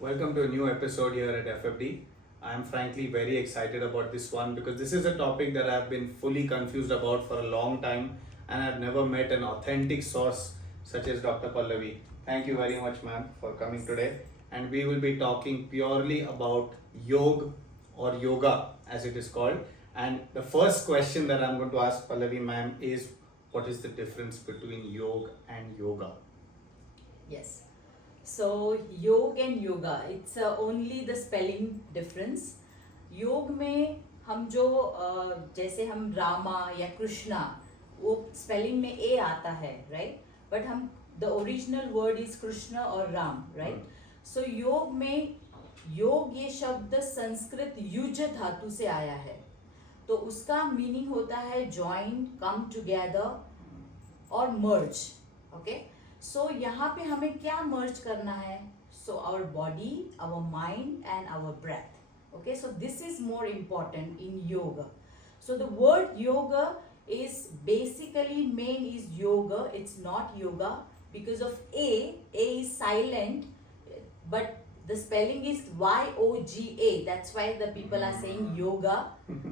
Welcome to a new episode here at FFD. I'm frankly very excited about this one because this is a topic that I've been fully confused about for a long time and I've never met an authentic source such as Dr. Pallavi. Thank you very much, ma'am, for coming today. And we will be talking purely about yoga or yoga as it is called. And the first question that I'm going to ask Pallavi, ma'am, is what is the difference between yoga and yoga? Yes. So योग and yoga, it's only the spelling difference. योग में हम जो जैसे हम रामा या कृष्णा वो spelling में ए आता है राइट बट हम the original word is Krishna और राम राइट सो योग में योग ये शब्द संस्कृत युज धातु से आया है तो उसका मीनिंग होता है ज्वाइन कम टुगेदर और मर्ज ओके सो यहाँ पे हमें क्या मर्ज करना है so our body our mind and our breath okay so this is more important in yoga so the word yoga is basically main is yoga it's not yoga because of a is silent but the spelling is yoga that's why the people are saying yoga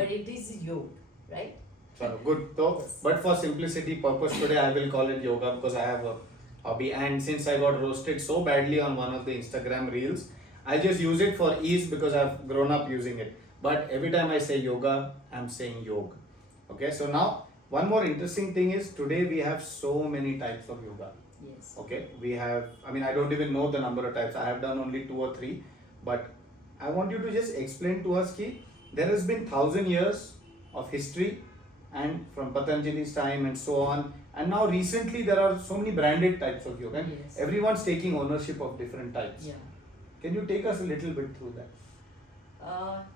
but it is yoga right So good though, but for simplicity purpose today I will call it yoga because I have a hobby and since I got roasted so badly on one of the Instagram reels, I just use it for ease because I've grown up using it. But every time I say yoga, I'm saying yoga. Okay, so now one more interesting thing is today we have so many types of yoga. yes Okay, we have, I mean, I don't even know the number of types. I have done only 2 or 3, but I want you to just explain to us ki there has been 1,000 years of history and from Patanjali's time and so on. And now recently there are so many branded types of yoga and Yes. everyone's taking ownership of different types. yeah Can you take us a little bit through that?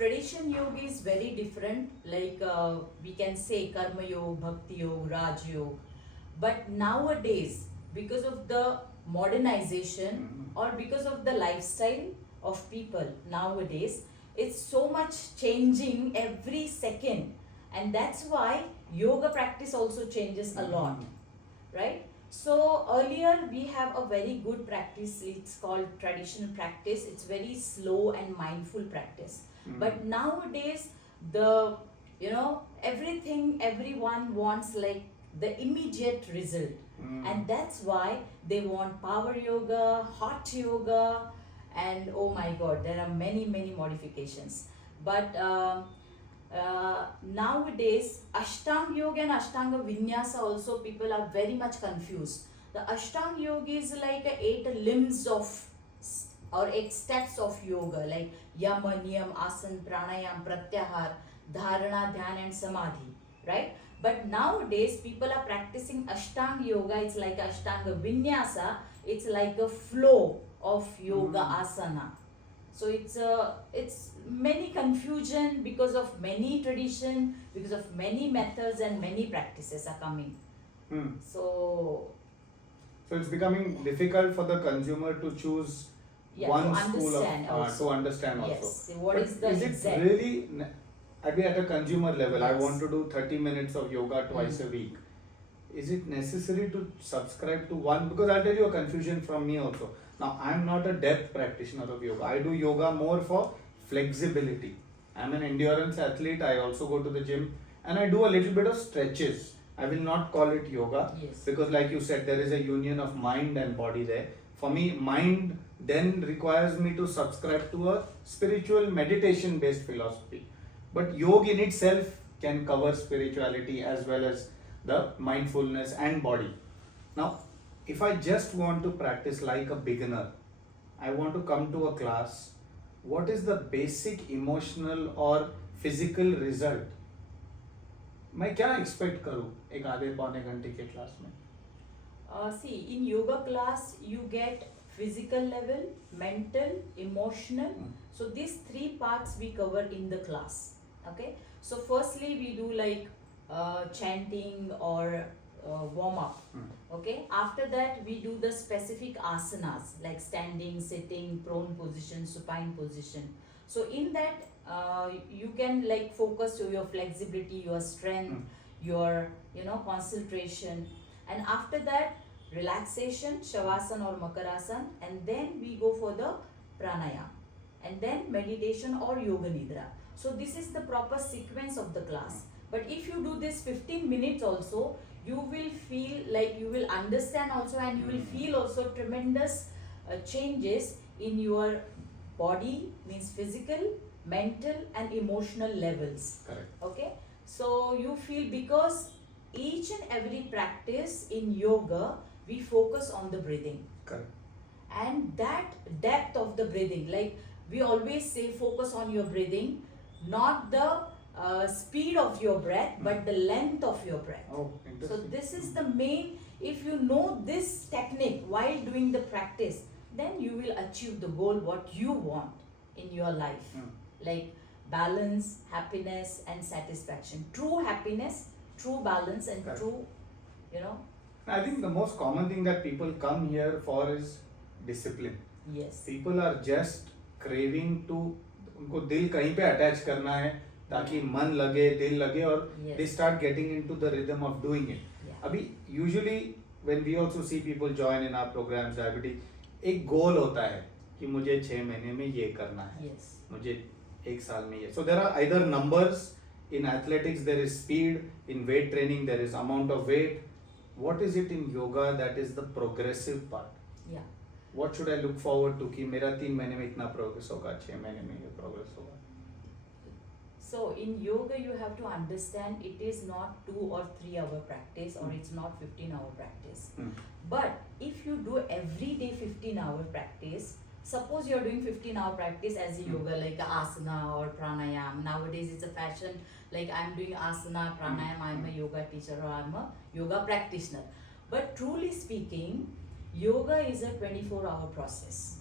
Tradition yoga is very different like we can say karma yoga bhakti yoga raj yoga but nowadays because of the modernization or because of the lifestyle of people nowadays it's so much changing every second and that's why yoga practice also changes a lot right so earlier we have a very good practice it's called traditional practice it's very slow and mindful practice but nowadays the everything everyone wants like the immediate result and that's why they want power yoga hot yoga and oh my god there are many modifications but nowadays Ashtanga yoga and Ashtanga vinyasa also people are very much confused the Ashtanga yoga is like 8 limbs of or 8 steps of yoga like yama niyam asan pranayam pratyahar dharana dhyan and samadhi right but nowadays people are practicing Ashtanga yoga it's like Ashtanga vinyasa it's like a flow of yoga asana so it's many confusion because of many tradition because of many methods and many practices are coming so So it's becoming difficult for the consumer to choose one to school of understand also. to understand Yes. also. So what But is the is it exact really at a consumer level? I Yes. want to do 30 minutes of yoga twice a week. Is it necessary to subscribe to one? Because I'll tell you a confusion from me also. Now I'm not a depth practitioner of yoga. I do yoga more for flexibility. I'm an endurance athlete. I also go to the gym and I do a little bit of stretches. I will not call it yoga Yes. because like you said there is a union of mind and body there. For me mind then requires me to subscribe to a spiritual meditation based philosophy. But yoga in itself can cover spirituality as well as the mindfulness and body. Now, if I just want to practice like a beginner, I want to come to a class, what is the basic emotional or physical result? मैं क्या expect करूँ एक आधे पौने घंटे के class में? see in yoga class you get physical level mental emotional so these 3 parts we cover in the class okay so firstly we do like chanting or warm up okay after that we do the specific asanas like standing sitting prone position supine position so in that you can like focus to your flexibility your strength your concentration and after that relaxation shavasana or makarasan and then we go for the pranayam, and then meditation or yoga nidra. So this is the proper sequence of the class. But if you do this 15 minutes also, you will feel like you will understand also, and you will feel also tremendous changes in your body, means physical, mental and emotional levels. Correct. Okay, so you feel, because each and every practice in yoga we focus on the breathing. Correct. And that depth of the breathing, like we always say, focus on your breathing, not the speed of your breath, but the length of your breath. Oh, So interesting. this is the main, if you know this technique while doing the practice, then you will achieve the goal what you want in your life. Like balance, happiness and satisfaction. True happiness, true balance and Correct. true, you know, I think the most common thing that people come here for is discipline. yes. People are just craving to, उनको दिल कहीं पे attach करना है ताकि मन लगे, दिल लगे, और Yes. they start getting into the rhythm of doing it. Yeah. अभी usually when we also see people join in our programs, diabetes, एक goal होता है कि मुझे 6 महीने में ये करना है, Yes. मुझे 1 साल में ये. So there are either numbers. In athletics there is speed, in weight training there is amount of weight. What is it in yoga that is the progressive part? Yeah. What should I look forward to कि मेरा 3 महीने में इतना progress होगा, 6 महीने में ये progress होगा? So in yoga you have to understand, it is not 2 or 3 hour practice, or it's not 15-hour practice. But if you do every day 15-hour practice, suppose you are doing 15-hour practice as a yoga, like asana or pranayam. Nowadays it's a fashion, like I'm doing asana, pranayam, I'm a yoga teacher or I'm a yoga practitioner. But truly speaking, yoga is a 24-hour process,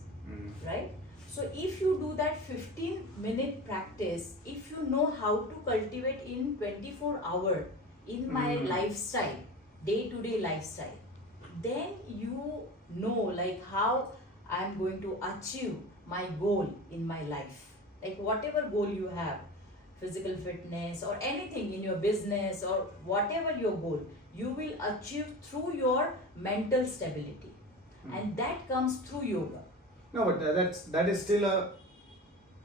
right? So if you do that 15-minute practice, if you know how to cultivate in 24 hour in my lifestyle, day-to-day lifestyle, then you know like how I'm going to achieve my goal in my life. Like whatever goal you have, physical fitness or anything in your business or whatever your goal, you will achieve through your mental stability. And that comes through yoga. No, but that is still a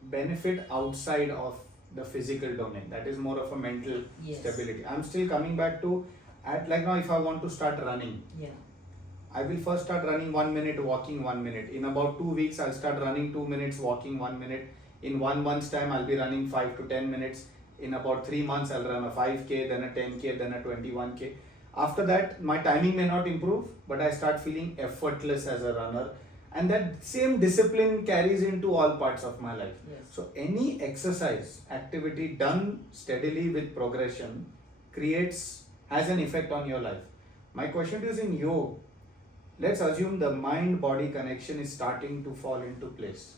benefit outside of the physical domain. That is more of a mental Yes. stability. I'm still coming back to, like now if I want to start running, Yeah. I will first start running 1 minute, walking 1 minute. In about 2 weeks, I'll start running 2 minutes, walking 1 minute. In 1 month's time, I'll be running 5 to 10 minutes. In about 3 months, I'll run a 5K, then a 10K, then a 21K. After that, my timing may not improve, but I start feeling effortless as a runner. And that same discipline carries into all parts of my life. Yes. So any exercise, activity done steadily with progression has an effect on your life. My question is, in yoga, let's assume the mind-body connection is starting to fall into place.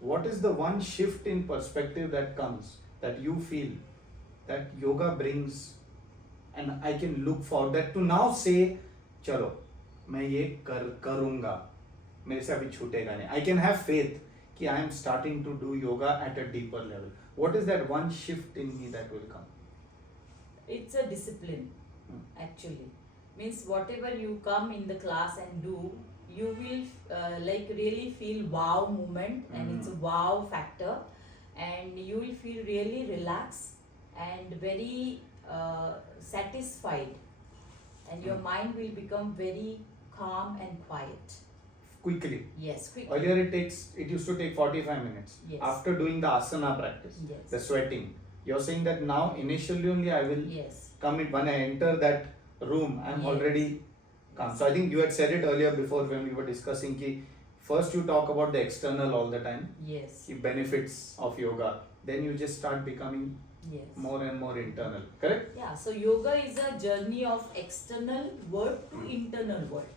What is the one shift in perspective that comes, that you feel, that yoga brings, and I can look for that to now say, चलो मैं ये करूँगा, मेरे से अभी छूटेगा नहीं. I can have faith कि I am starting to do yoga at a deeper level. What is that one shift in me that will come? It's a discipline, actually. Means whatever you come in the class and do, you will like really feel wow moment, and it's a wow factor, and you will feel really relaxed and very satisfied, and your mind will become very calm and quiet. Quickly. Yes, quickly. Earlier it used to take 45 minutes. Yes. After doing the asana practice, Yes. the sweating. You're saying that now initially only I will Yes. come in, when I enter that room, I'm Yes. already calm. So I think you had said it earlier before when we were discussing ki first you talk about the external all the time, Yes. the benefits of yoga, then you just start becoming Yes. more and more internal, correct? Yeah, so yoga is a journey of external world to internal world.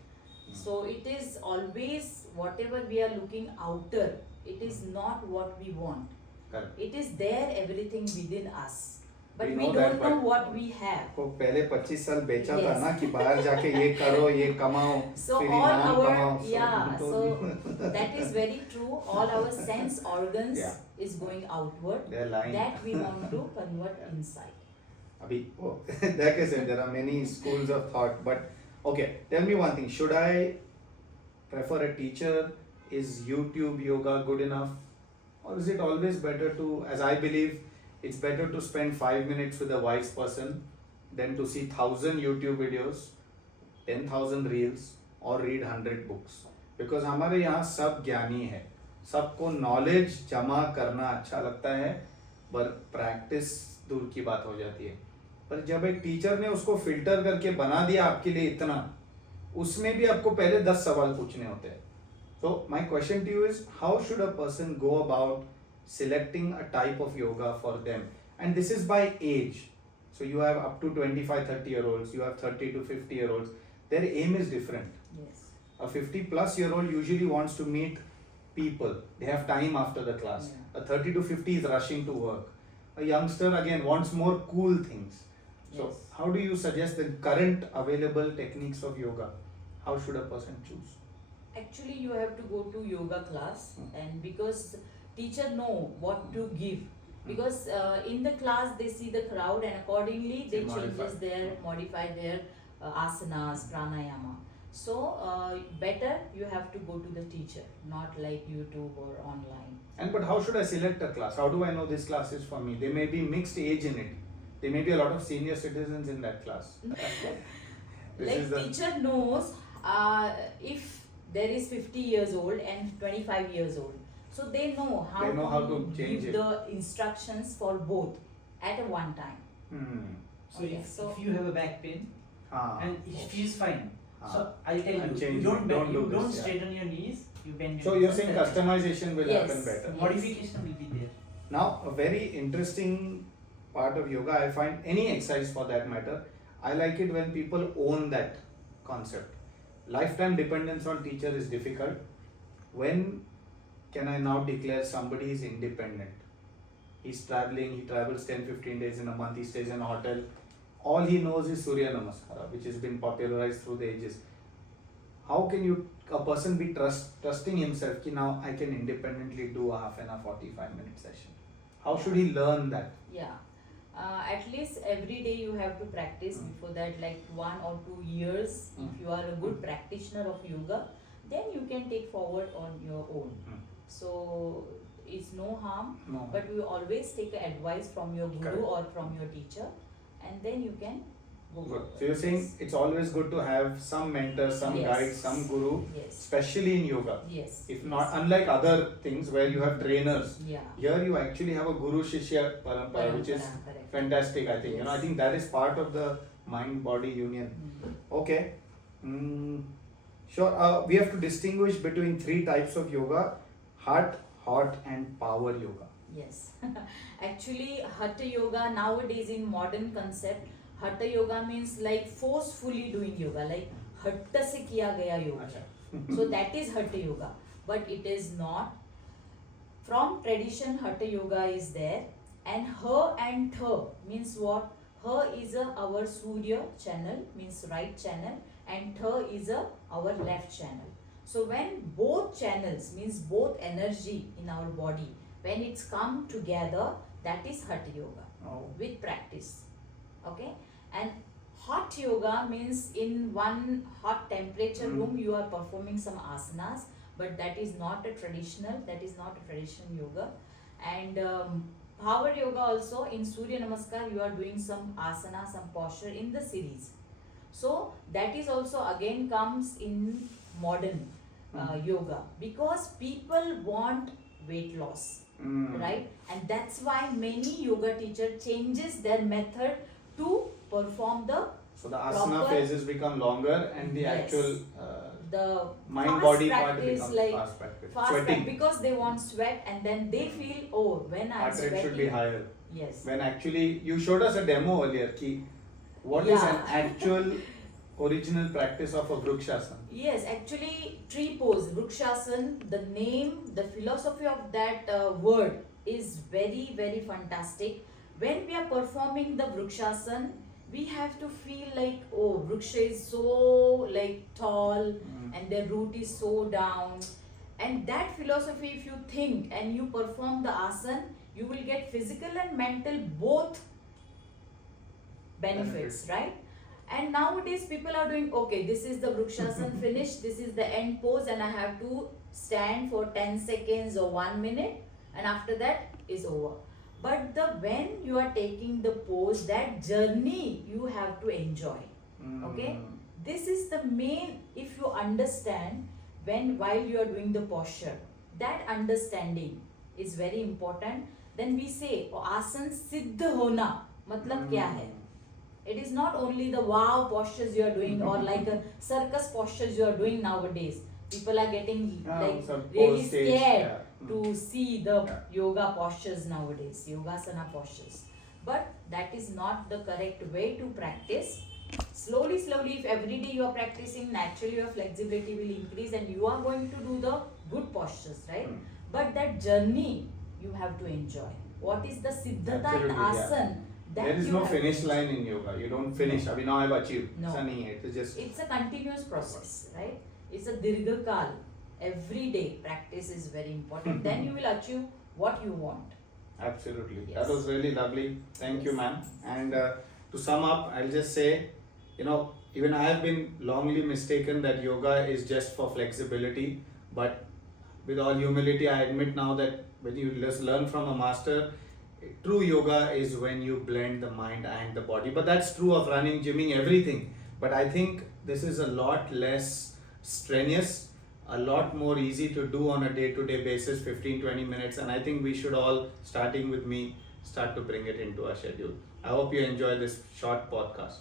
So it is always whatever we are looking outer, it is not what we want. Correct. It is there everything within us. But We we know don't that, know but- what we have. को पहले 25 साल बेचा था Yes. ना कि बाहर जाके ये करो, ये कमाओ, So फिर all इनाम our, कमाओ. yeah, तो so that is very true. All our sense organs Yeah. is going outward. They're lying. That we want to convert inside. Abhi, like I said, there are many schools of thought, but okay, tell me one thing, should I prefer a teacher Is YouTube yoga good enough? Or is it always better to, as I believe, it's better to spend 5 minutes with a wise person than to see 1,000 YouTube videos, 10,000 reels और read 100 books. Because हमारे यहाँ सब ज्ञानी है, सबको knowledge जमा करना अच्छा लगता है, पर प्रैक्टिस दूर की बात हो जाती है. पर जब एक टीचर ने उसको फिल्टर करके बना दिया आपके लिए इतना, उसमें भी आपको पहले 10 सवाल पूछने होते हैं. So my question to you is, how should a person go about selecting a type of yoga for them? And this is by age. So you have up to 25, 30 year olds, you have 30 to 50 year olds. Their aim is different. Yes. A 50 plus year old usually wants to meet people. They have time after the class. Yeah. A 30 to 50 is rushing to work. A youngster again wants more cool things. So Yes. how do you suggest the current available techniques of yoga? How should a person choose? Actually, you have to go to yoga class, and because teacher know what to give, because in the class they see the crowd and accordingly they modify their asanas, pranayama. So better you have to go to the teacher, not like YouTube or online. And but how should I select a class? How do I know this class is for me? There may be mixed age in it. There may be a lot of senior citizens in that class. Like teacher knows if there is 50 years old and 25 years old, so they know how to change give it. the instructions for both at a one time. So, Okay, if you have a back pain and it feels fine, so I'll tell And you, change you it. don't, Don't do this, straighten your knees, you bend So your you're knees. saying customization will Yes. happen better. Yes. Modification will be there. Now, a very interesting part of yoga, I find any exercise for that matter, I like it when people own that concept. Lifetime dependence on teacher is difficult. When can I now declare somebody is independent? He's traveling, he travels 10-15 days in a month, he stays in a hotel. All he knows is Surya Namaskara, which has been popularized through the ages. How can a person be trusting himself that now I can independently do a half an hour, 45-minute session? How should he learn that? Yeah. At least every day you have to practice. Before that, like 1 or 2 years, if you are a good practitioner of yoga, then you can take forward on your own. So it's no harm, No. but you always take advice from your guru Correct. or from your teacher, and then you can go Good. forward. So you're saying it's always good to have some mentor, some Yes. guide, some guru, Yes. especially in yoga. Yes. If not, unlike other things where you have trainers, Yeah. here you actually have a guru shishya parampara, which is Correct. fantastic. I think Yes. I think that is part of the mind-body union. Okay. Sure. We have to distinguish between 3 types of yoga: heart, hot, and power yoga. Yes. Actually, Hatha Yoga nowadays in modern concept, Hatha Yoga means like forcefully doing yoga, like Hatha se kiya gaya yoga. Acha. So that is Hatha Yoga, but it is not. From tradition, Hatha Yoga is there, and Her and Tha means what? Her is our Surya channel, means right channel, and Tha is our left channel. So when both channels, means both energy in our body, when it's come together, that is Hatha Yoga with practice. Okay, and hot yoga means in one hot temperature room you are performing some asanas, but that is not a traditional yoga. And power yoga also, in Surya Namaskar you are doing some asana, some posture in the series. So that is also again comes in modern yoga, because people want weight loss, right? And that's why many yoga teacher changes their method to perform the So the asana proper- phases become longer, and the Yes. actual the mind-body fast part practice, becomes like fast practice. fast Sweating. practice, because they want sweat, and then they feel, oh, when I'm Heart rate sweating, should be higher. yes, When actually you showed us a demo earlier, ki what is Yeah. an actual original practice of a vrukshasana? yes, actually tree pose, Vrukshasana, the name, the philosophy of that word is very, very fantastic. When we are performing the Vrukshasana, we have to feel like, oh, Vruksha is so like tall and the root is so down. And that philosophy, if you think and you perform the asana, you will get physical and mental both benefits, right? And nowadays people are doing, okay, this is the Vrukshasana finished, this is the end pose, and I have to stand for 10 seconds or 1 minute, and after that is over. But when you are taking the pose, that journey you have to enjoy. Okay, this is the main. If you understand while you are doing the posture, that understanding is very important. Then we say आसन सिद्ध होना मतलब क्या है? It is not only the wow postures you are doing or like a circus postures you are doing nowadays. People are getting really scared to see the yoga postures nowadays, yogasana postures. But that is not the correct way to practice. Slowly, if every day you are practicing, naturally your flexibility will increase and you are going to do the good postures, right? But that journey you have to enjoy. What is the siddhata in asan? There is no finish line in yoga. You don't finish. Abhi now I've achieved. No. It's a continuous process, right? It's a dirgha kal. Every day practice is very important. Then you will achieve what you want. Absolutely. Yes. That was really lovely. Thank you, ma'am. And to sum up, I'll just say, even I have been longly mistaken that yoga is just for flexibility. But with all humility, I admit now that when you just learn from a master, true yoga is when you blend the mind and the body. But that's true of running, gymming, everything. But I think this is a lot less strenuous, a lot more easy to do on a day-to-day basis, 15-20 minutes. And I think we should all, starting with me, start to bring it into our schedule. I hope you enjoy this short podcast.